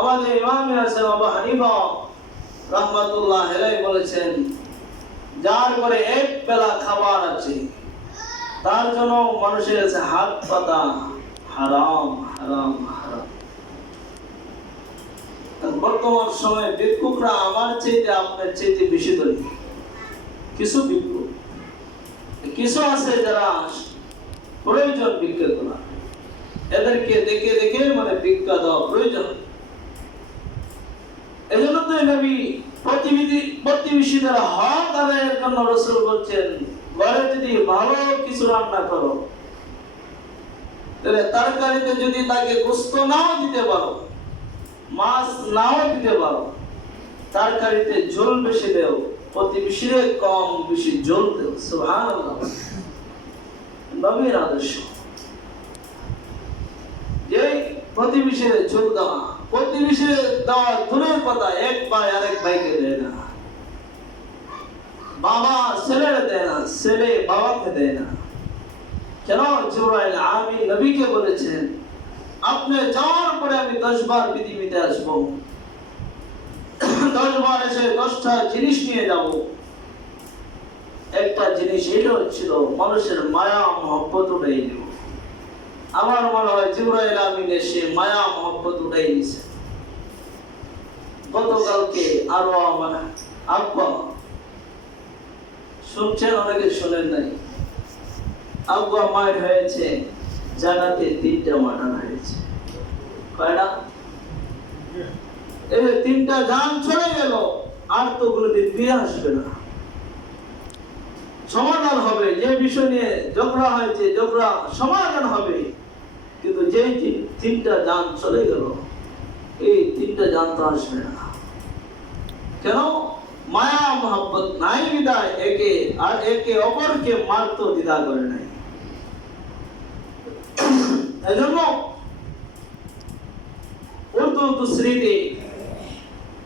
আমাদের ইমামে আছেন আবু হানিফা হেলাই বলেছেন, যার ঘরে এক বেলা খাবার আছে, তার জন্য মানুষের হাত পাতা হারাম হারাম হারাম। বর্তমান সময়ে ভিক্ষুকরা আমার চাইতে, আপনার চাইতে বেশি ধনী। কিছু ভিক্ষুক, কিছু আছে যারা প্রয়োজন করা এদেরকে দেখে দেখে মানে ভিক্ষা দেওয়া প্রয়োজন। এজন্য তো প্রতিবিধি প্রতিবেশীদের হক আদায়ের জন্য রসুল ঘরে যদি ভালো কিছু রান্না করো, তাহলে তরকারিতে যদি তাকে গোস্ত নাও দিতে পারো, মাছ নাও দিতে পারো, তরকারিতে ঝোল বেশি দেও, প্রতিবেশীরে কম বেশি ঝোল দেও। সুবহানাল্লাহ। নবীর আদর্শ। যে প্রতিবেশীরে ঝোল দেওয়া। প্রতিবেশীরে দেওয়া দূরের কথা, এক ভাই আরেক ভাইকে দেয় না। বাবা দেয় না, ছেলে বাবাকে দেয় না। কেন জিব্রাইল আমি নবীকে বলেছেন, আপনি যাওয়ার পরে আমি দশ বার পৃথিবীতে আসব। দশ বার এসে দশটা জিনিস নিয়ে যাব। একটা জিনিস এটা হচ্ছিল মানুষের মায়া, মহব্বত উঠে দেব আমার মনে হয় জিব্রাইল আমিন এসে মায়া, মহব্বত উঠাই দিছে গতকালকে আরও আমার আব্বা শুনছেন, অনেকে শোনেন নাই। আব্বা মায়ের হয়েছে জানাতে তিনটা মাটান হয়েছে। কয়টা? এই তিনটা জান চলে গেল, আর তো কোনোদিন ফিরে আসবে না। সমাধান হবে যে বিষয় নিয়ে ঝগড়া হয়েছে, ঝগড়া সমাধান হবে। কিন্তু যেই তিন- তিনটা যান চলে গেল, এই তিনটা যান তো আসবে না। কেন? মায়া মোহাম্মত নাই বিদায়, একে আর একে অপরকে মারতো দ্বিধা করে নাই। এজন্য উর্দু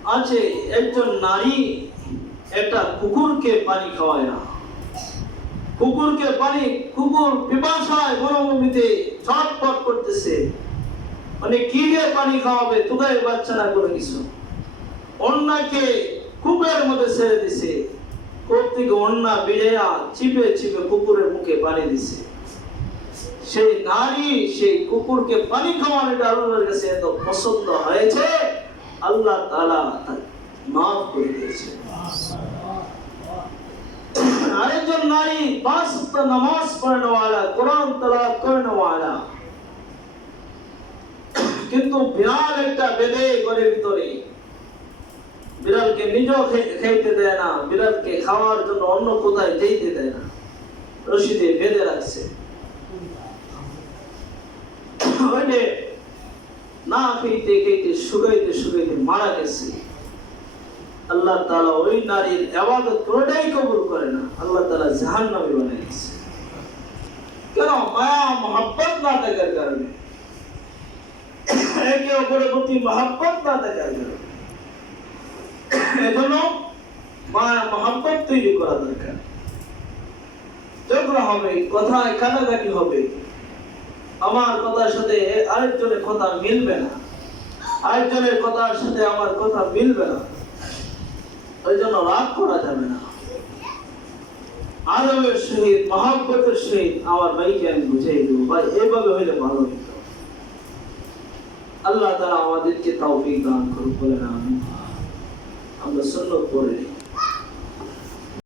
আছে, একজন নারী একটা কুকুরকে পানি খাওয়ায় না। কুকুরকে পানি, কুকুর পিপাসায় ছটফট করতেছে। মানে কি দিয়ে পানি খাওয়াবে? তোদের বাচ্চা না কিছু। অন্যকে কূপের মধ্যে ছেড়ে দিছে। কূপ অন্য বিজয়া চিপে চিপে কুকুরের মুখে পানি দিছে। সেই নারী, সেই কুকুরকে পানি খাওয়ানোটা আল্লাহর কাছে এত পছন্দ হয়েছে, আল্লাহ তাকে মাফ করে দিয়েছে। আরেকজন নারী পাঁচ নামাজ পড়নেওয়ালা কোরআন তেলাওয়াত করনেওয়ালা কিন্তু বিড়াল একটা বেঁধে ঘরের ভিতরে। বিড়ালকে নিজেও খে- খাইতে দেয় না, বিড়ালকে খাওয়ার জন্য অন্য কোথায় যেতে দেয় না। রশি দিয়ে বেঁধে রাখছে না খেতে খেতে মারা গেছে। আল্লাহ তাআলা ওই নারীর ইবাদত কোনটাই কবুল করে না। আল্লাহ তাআলা জাহান্নামী বানিয়ে দিয়েছে। কেন? মায়া, মোহাব্বত না থাকার কারণে। প্রতি মোহাব্বত এজন্য মায়া মোহাব্বত তৈরি করা দরকার। হবে কাটাকাটি হবে। আমার কথার সাথে আরেকজনের কথা মিলবে না। আরেকজনের কথার সাথে আমার কথা মিলবে না। ওই জন্য রাগ করা যাবে না। আদবের সহিত, মহাব্বতের সহিত আমার ভাইকে আমি বুঝাই দেবো। ভাই, এভাবে হইলে ভালো হইতো আল্লাহ তারা আমাদেরকে তাও দান করুক বলে না আমরা সুন্নত পড়ে